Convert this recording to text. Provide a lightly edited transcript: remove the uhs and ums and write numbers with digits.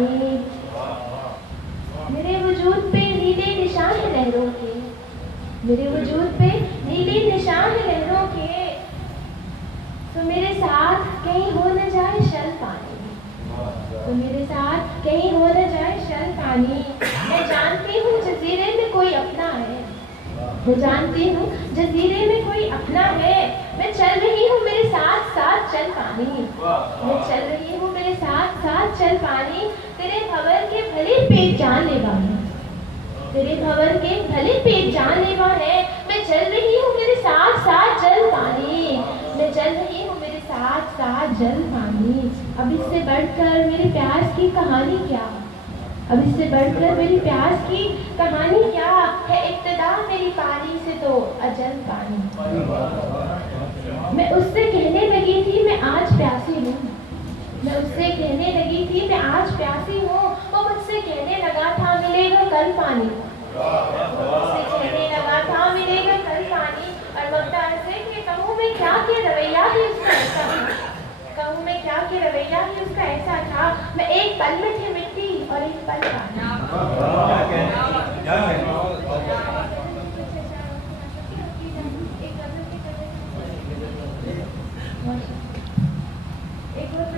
पानी। मेरे वजूद पे नीले निशान है लहरों के, मेरे वजूद पे नीले निशान है लहरों के। तो मेरे साथ कहीं हो न जाए शल पानी, तो मेरे साथ कहीं हो न जाए शल पानी। मैं जानती हूँ जजीरे में कोई अपना है, मैं जानती हूँ जजीरे में कोई अपना है। मैं चल रही हूँ मेरे साथ साथ चल पानी, मैं चल रही हूँ मेरे साथ साथ चल पानी। तेरे भंवर के भले पेट जानलेवा है, तेरे भंवर के भले पेट जानलेवा है। मैं चल रही हूँ मेरे साथ साथ जल पानी, मैं चल रही हूँ मेरे साथ साथ जल पानी। अब इससे बढ़कर मेरे प्यास की कहानी क्या, अब इससे बढ़कर मेरी प्यास की कहानी क्या है। इब्तिदा मेरी पानी से तो अजल पानी। मैं उससे कहने लगी थी मैं आज प्यासी हूँ, मैं उससे कहने लगी थी मैं आज प्यासी हूँ। वो मुझसे कहने लगा था मिलेगा कल पानी, मुझसे कहने लगा था मिलेगा कल पानी। और वक्त ऐसे कि कहूँ मैं क्या कि रवैया ही उसका ऐसा था, कहूँ मैं क्या कि रवैया ही उसका ऐसा था। मैं एक पल में थी मिट्टी और एक पल पानी।